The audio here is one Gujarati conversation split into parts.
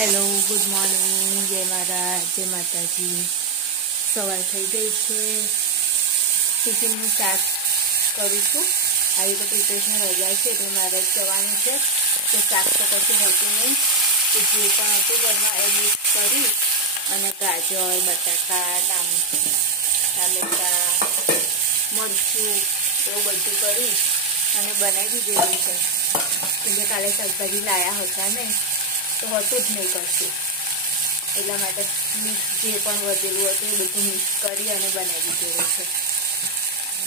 હેલો, ગુડ મોર્નિંગ, જય મહારાજ, જય માતાજી. સવાર થઈ ગઈ છે. ટિફિનનું શાક કરું છું. આવી તો પ્રિપેરેશન રજા છે એટલે મારે જવાનું છે. તો શાક તો કશું હતું નહીં. તો જે પણ હતું ઘરમાં એ મિક્સ કરી અને ગાજર, બટાકા, ટામેટાં, મરચું એવું બધું કરી અને બનાવી દીધેલું છે. એટલે કાલે શાકભાજી લાયા હતા ને તો હતું જ નહીં કશું, એટલા માટે મિક્સ જે પણ વધેલું હતું એ બધું મિક્સ કરી અને બનાવી દીધેલું છે.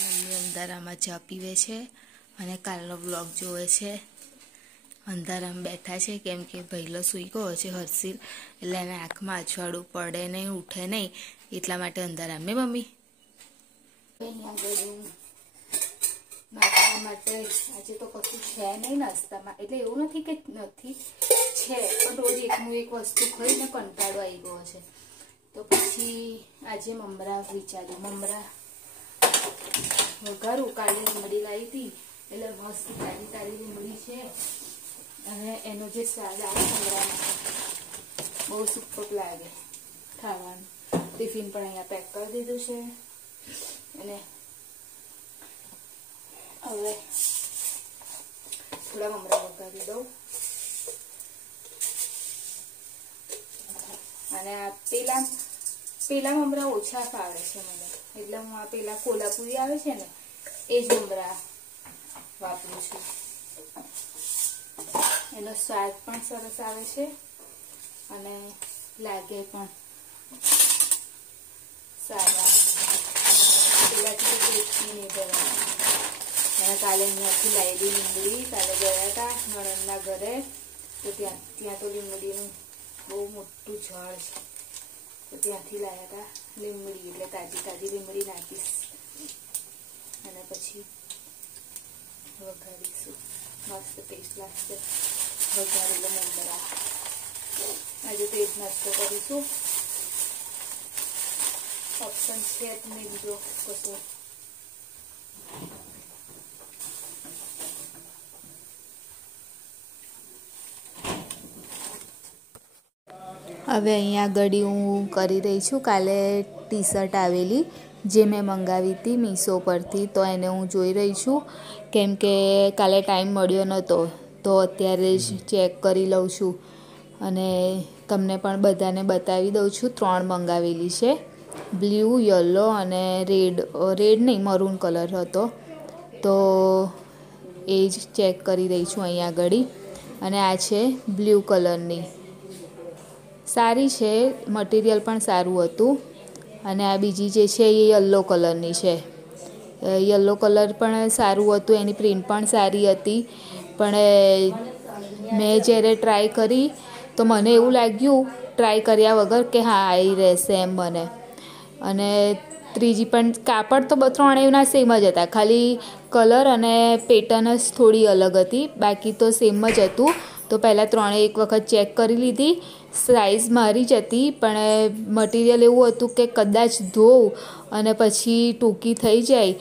મમ્મી અંધારામાં ચા પીવે છે અને કાલનો બ્લોગ જોવે છે. અંધારામાં બેઠા છે કેમ કે ભૈલો સૂઈ ગયો છે હર્ષિલ, એટલે એને આંખમાં અછવાડું પડે નહીં, ઉઠે નહીં, એટલા માટે અંધારામાં. ને મમ્મી નાસ્તા માટે આજે તો કશું છે નહીં નાસ્તામાં. એટલે એવું નથી કે નથી, છે, પણ રોજ એકનું એક વસ્તુ ખાઈને કંટાળો આવી ગયો છે. તો પછી આજે મમરા વિચાર્યું, મમરા વઘારું. કાલે લીમડી લાવી હતી એટલે મસ્ત તારી તારી લીમડી છે અને એનો જે સ્વાદ આવે મમરામાં બહુ સુપર લાગે ખાવાનું. ટિફિન પણ અહીંયા પેક કરી દીધું છે અને હવે થોડા મમરા વઘારી દઉં. અને આ પેલા મમરા ઓછા ફાવે છે મને, એટલે હું આ પેલા કોલ્હાપુરી આવે છે ને એ જ મમરા વાપરું છું. એનો સ્વાદ પણ સરસ આવે છે અને લાગે પણ સારા. પેલાથી ટેસ્ટી નહીં કરવાનું. અને કાલે અહીંયાથી લાવેલી લીમડી, કાલે ગયા હતા નણંદના ઘરે, તો ત્યાં તો લીમડીનું બહુ મોટું ઝાડ છે, તો ત્યાંથી લાવ્યા હતા લીમડી. એટલે તાજી લીમડી નાખીશ અને પછી વઘારીશું. મસ્ત ટેસ્ટ લાગશે વઘારેલો મમરા. આજે તો એ જ નાસ્તો કરીશું. ઓપ્શન છે જ નહીં બીજો કશો. હવે અહીંયા આગળ હું કરી રહી છું. કાલે ટી શર્ટ આવેલી જે મેં મંગાવી હતી મીશો પરથી, તો એને હું જોઈ રહી છું કેમ કે કાલે ટાઈમ મળ્યો નહોતો, તો અત્યારે જ ચેક કરી લઉં છું અને તમને પણ બધાને બતાવી દઉં છું. 3 મંગાવેલી છે, બ્લુ, યલો અને રેડ નહીં, મરૂન કલર હતો. તો એ જ ચેક કરી રહી છું અહીંયા આગળ. અને આ છે બ્લુ કલરની, સારી છે, મટીરિયલ પણ સારું હતું. અને આ બીજી જે છે એ યલો કલરની છે. યલો કલર પણ સારું હતું, એની પ્રિન્ટ પણ સારી હતી. પણ મેં જ્યારે ટ્રાય કરી તો મને એવું લાગ્યું ટ્રાય કર્યા વગર કે હા આવી રહેશે એમ મને. અને ત્રીજી પણ કાપડ તો ત્રણેયના સેમ જ હતા, ખાલી કલર અને પેટર્ન જ થોડી અલગ હતી, બાકી તો સેમ જ હતું. તો પહેલાં ત્રણેય એક વખત ચેક કરી લીધી. સાઇઝ મારી જ હતી, પણ મટીરિયલ એવું હતું કે કદાચ ધોઉં અને પછી ટૂંકી થઈ જાય,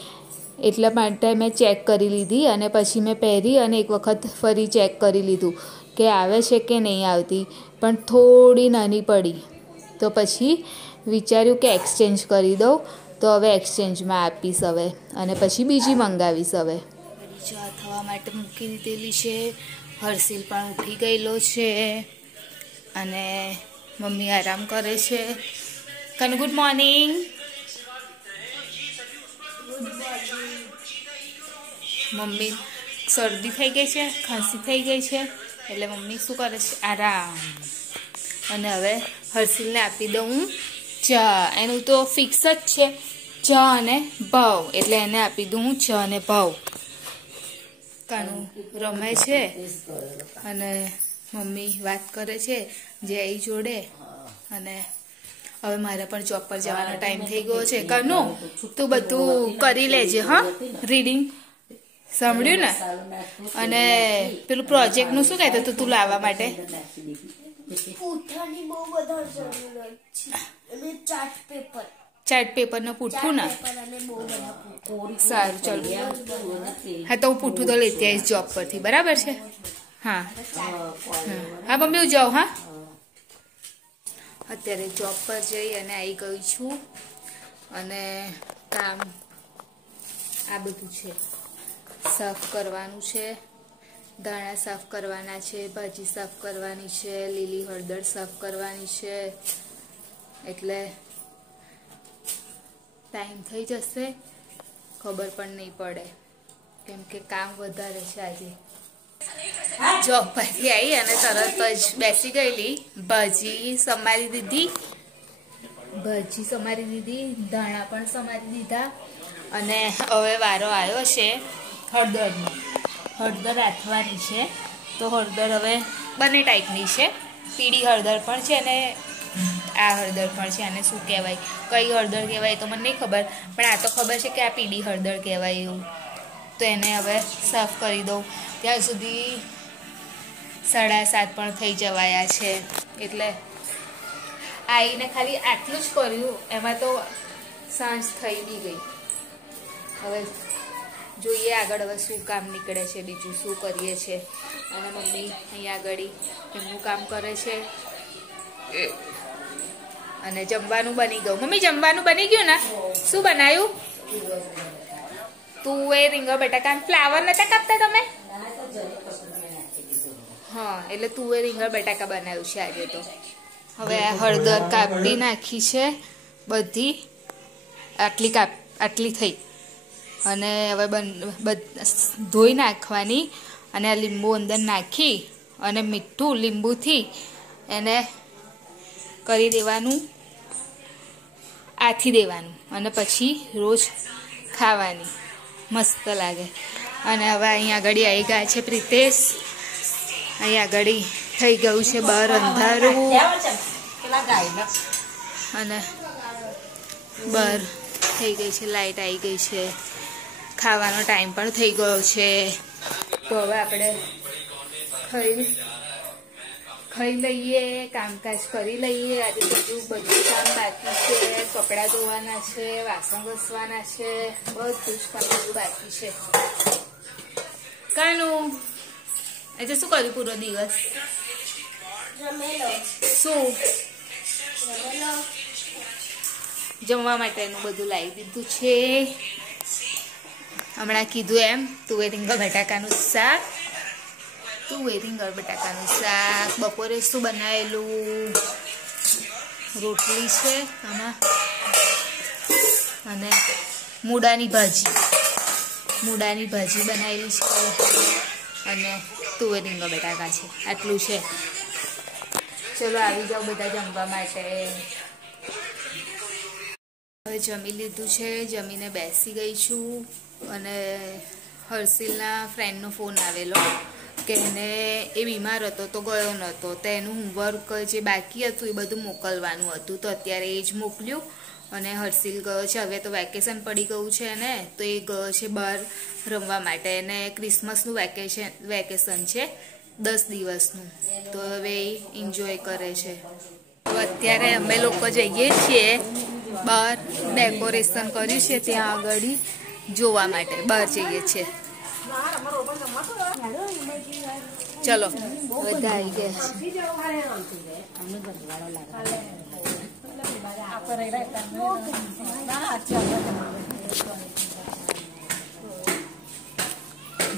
એટલા માટે મેં ચેક કરી લીધી. અને પછી મેં પહેરી અને એક વખત ફરી ચેક કરી લીધું કે આવે છે કે નહીં આવતી, પણ થોડી નાની પડી. તો પછી વિચાર્યું કે એક્સચેન્જ કરી દઉં. તો હવે એક્સચેન્જમાં આપીશ હવે, અને પછી બીજી મંગાવીશ. હવે ચા થવા માટે મૂકી દીધેલી છે. હર્ષિલ પણ ઉઠી ગયેલો છે અને મમ્મી આરામ કરે છે. Kanu good morning. મમ્મી શરદી થઈ ગઈ છે, ખાંસી થઈ ગઈ છે, એટલે મમ્મી શું કરે છે? આરામ. અને હવે હર્ષિલને આપી દઉં ચા. એનું તો ફિક્સ જ છે ચા અને ભાવ, એટલે એને આપી દઉં ચા અને ભાવ. કાનું રમે છે અને મમ્મી વાત કરે છે જય જોડે. અને હવે મારે પણ જોબ પર જવાનો ટાઈમ થઈ ગયો છે. કાનુ તું બધું કરી લેજે, હા, રીડિંગ સાંભળ્યું ને. અને પેલું પ્રોજેક્ટનું શું કહેતો તું લાવવા માટે? ચાર્ટ પેપર ને પૂઠું ને. સારું, ચાલો. હા, તો હું પૂઠું તો લેતી આવીશ જોબ પરથી, બરાબર છે? હા હા મમ્મી, હું જાઉં. હા અત્યારે જોબ પર જઈ અને આવી ગઈ છું અને કામ આ બધું છે, સાફ કરવાનું છે, ધાણા સાફ કરવાના છે, ભાજી સાફ કરવાની છે, લીલી હળદર સાફ કરવાની છે, એટલે ટાઈમ થઈ જશે ખબર પણ નહીં પડે કેમ કે કામ વધારે છે આજે. જોબ પરથી આવી અને તરત જ બેસી ગયેલી, ભાજી સમારી દીધી, ધાણા પણ સમારી દીધા અને હવે વારો આવ્યો છે હળદરનો. હળદર રાંધવાની છે તો હળદર હવે બંને ટાઈપની છે, પીળી હળદર પણ છે અને આ હળદર પણ છે. આને શું કહેવાય, કઈ હળદર કહેવાય તો મને નહીં ખબર, પણ આ તો ખબર છે કે આ પીળી હળદર કહેવાય એવું. તો એને હવે સાફ કરી દઉં. ત્યાં સુધી 7:30 પણ થઈ જવાયા છે, એટલે આવીને ખાલી આટલું જ કર્યું, એમાં તો સાંજ થઈ બી ગઈ. હવે જોઈએ આગળ હવે શું કામ નીકળે છે, બીજું શું કરીએ છે. અને મમ્મી અહીંયા આગળ એમનું કામ કરે છે અને જમવાનું બની ગયું. મમ્મી જમવાનું બની ગયું ને? શું બનાવ્યું? તુવેર, રીંગણ, બટાકા. ફ્લાવર નતા કાપતા તમે? હા, એટલે તુવેર, રીંગણ, બટાકા બનાવ્યું છે આજે તો. હવે આ હળદર કાપી નાખી છે બધી, આટલી થઈ અને હવે ધોઈ નાખવાની અને આ લીંબુ અંદર નાખી અને મીઠું લીંબુથી એને કરી દેવાનું, આથી દેવાનું અને પછી રોજ ખાવાની, મસ્ત લાગે. અને હવે અહીંયા આગળ આવી ગયા છે પ્રિતેશ, અહીંયા આગળ થઈ ગયું છે બહાર અંધારું અને બહાર થઈ ગઈ છે લાઈટ, આવી ગઈ છે, ખાવાનો ટાઈમ પણ થઈ ગયો છે. તો હવે આપણે ખાઈ લઈએ, કામકાજ કરી લઈએ. આજે બધું કામ બાકી છે, કપડાં ધોવાના છે, વાસણ ઘસવાના છે, બધું જ કામ બાકી છે. કાનું આજે શું કર્યું પૂરો દિવસ? શું જમવા માટેનું બધું લાવી દીધું છે. હમણાં કીધું એમ તુવેર, રીંગણ, બટાકાનું શાક, બપોરે શું બનાવેલું? રોટલી છે આમાં અને મૂળાની ભાજી બનાવેલી છે અને તુવેર, રીંગણ, બટાકા છે. આટલું છે. ચલો આવી જાઓ બધા જમવા માટે. હવે જમી લીધું છે, જમીને બેસી ગઈ છું અને હર્ષિલના ફ્રેન્ડનો ફોન આવેલો કે એને એ બીમાર હતો તો ગયો નહોતો, તો એનું હોમવર્ક જે બાકી હતું એ બધું મોકલવાનું હતું, તો અત્યારે એ જ મોકલ્યું અને હર્ષિલ ગયો છે. હવે તો વેકેશન પડી ગયું છે ને, તો એ ગયો છે બહાર રમવા માટે અને ક્રિસમસનું વેકેશન છે 10 દિવસનું, તો હવે એ એન્જોય કરે છે. તો અત્યારે અમે લોકો જઈએ છીએ બહાર, ડેકોરેશન કર્યું છે ત્યાં આગળ જોવા માટે બહાર જઈએ છીએ. ચલો બધા આવી ગયા છે.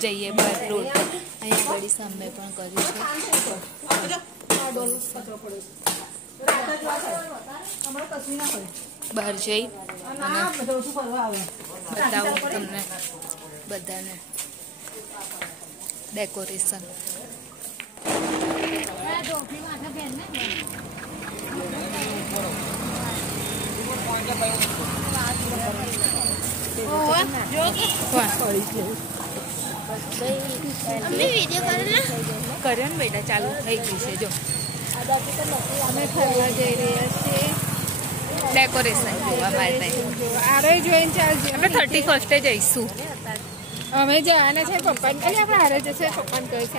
જઈએ બહાર રોડ પર. અહીંયા આગળ સામે પણ કર્યું છે. બહાર જઈ અને બતાવું તમને બધાને ડેકોરેશન. કર્યો ને બેટા, ચાલુ થઈ ગયું છે. જો અમે ફરવા જઈ રહ્યા છીએ ડેકોરેશન જોવા માટે. આપણે 31 જઈશું. અમે જવાના છે પપ્પાને, આપણે હારે જશે પપ્પાને કહે છે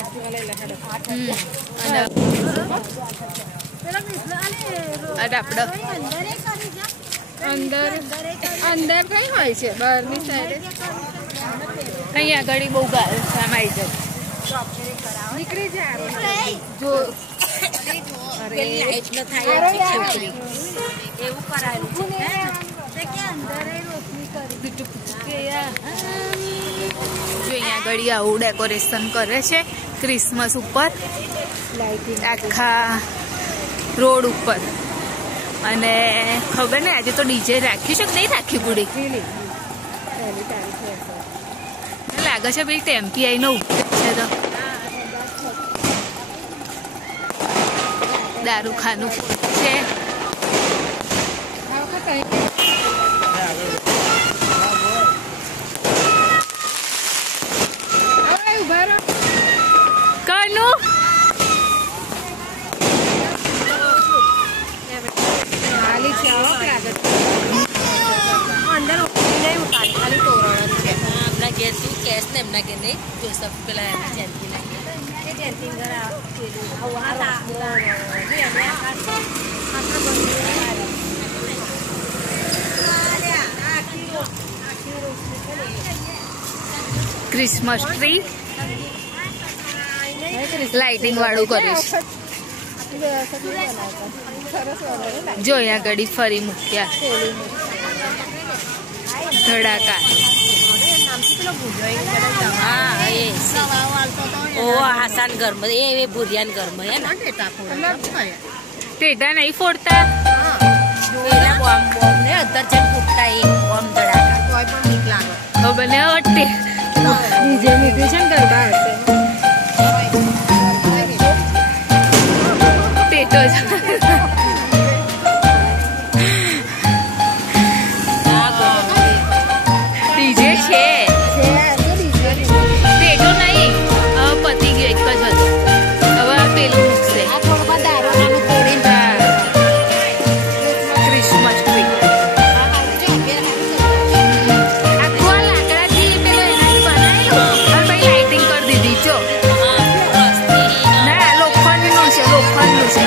અંદર કઈ હોય છે બહારની સાઈડે. અહીંયા આગળ બહુ ગામ આવી જાય, નીકળી જાય જો. અરે આગળ આવું ડેકોરેશન કરે છે ક્રિસમસ ઉપર આખા રોડ ઉપર. અને ખબર ને આજે તો ડીજે રાખ્યું છે કે નહીં રાખ્યું પૂરી લાગે છે ભાઈ. ટેમ્પી આવીને ઉતરે છે તો દારૂખાનું છે. ક્રિસમસ ટ્રી લાઇટિંગ વાળું કર્યું છે. જો અહીંયા ઘડી ફરી મૂક્યા ધડાકા. ટેટા નહીં ફોડતા ટેટો ડીજે છે. ટેટો નહીં પતી ગયો એક જ હતો. હવે પેલું મૂકશે ક્રિસમસ ટ્રી. આખું લાકડાથી પેલું એનાથી બનાવેલું હવે ભાઈ લાઇટિંગ કરી દીધી. જો ના લોખંડનું છે લોખંડનું છે.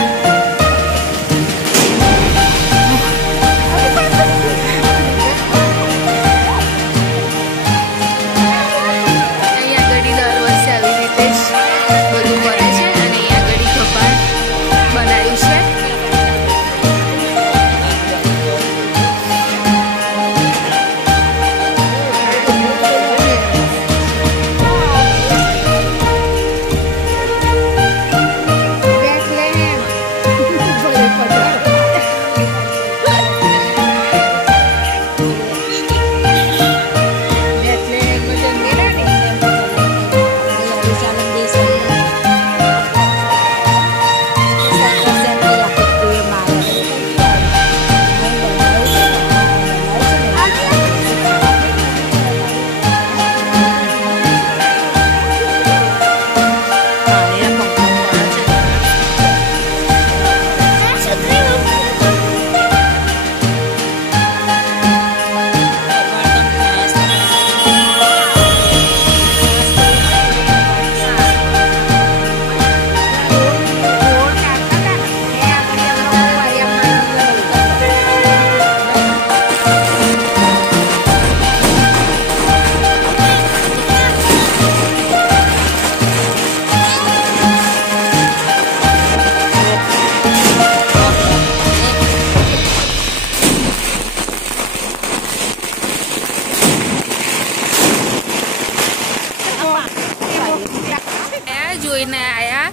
જોઈને આયા.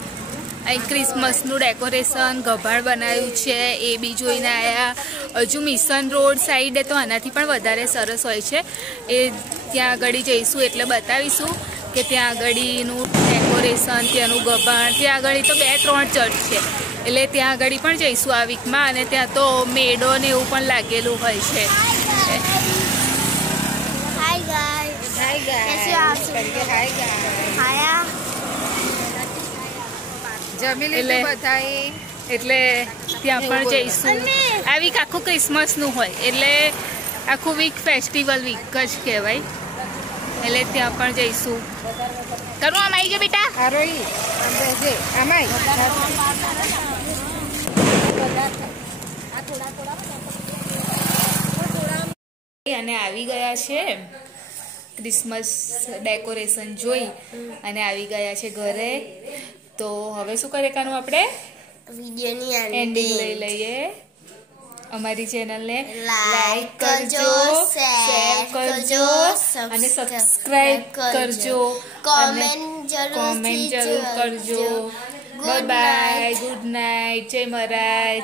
અહીં ક્રિસમસનું ડેકોરેશન ગભાડ બનાવ્યું છે એ બી જોઈને આયા. હજુ મિશન રોડ સાઈડે તો આનાથી પણ વધારે સરસ હોય છે. એ ત્યાં આગળ જઈશું એટલે બતાવીશું કે ત્યાં આગળનું ડેકોરેશન, ત્યાંનું ગભાડ. ત્યાં આગળ તો 2-3 ચર્ચ છે એટલે ત્યાં આગળ પણ જઈશું આ વીકમાં. અને ત્યાં તો મેળો ને એવું પણ લાગેલું હોય છે. એટલે ત્યાં પણ જઈશું. આ વીક આખું ક્રિસમસનું હોય એટલે આખું વીક ફેસ્ટિવલ વીક જ કહેવાય. એટલે ત્યાં પણ જઈશું. કરું આમ આવી ગયો બેટા. અને આવી ગયા છે ક્રિસમસ ડેકોરેશન જોઈ અને આવી ગયા છે ઘરે. તો હવે શું કરે કાનું આપણે વિડિયોની એન્ડિંગ લઈ લઈએ. અમારી ચેનલને લાઈક કરજો, શેર કરજો અને સબસ્ક્રાઇબ કરજો. કોમેન્ટ જરૂર કરજો. બાય બાય, ગુડ નાઇટ, જય મહારાજ.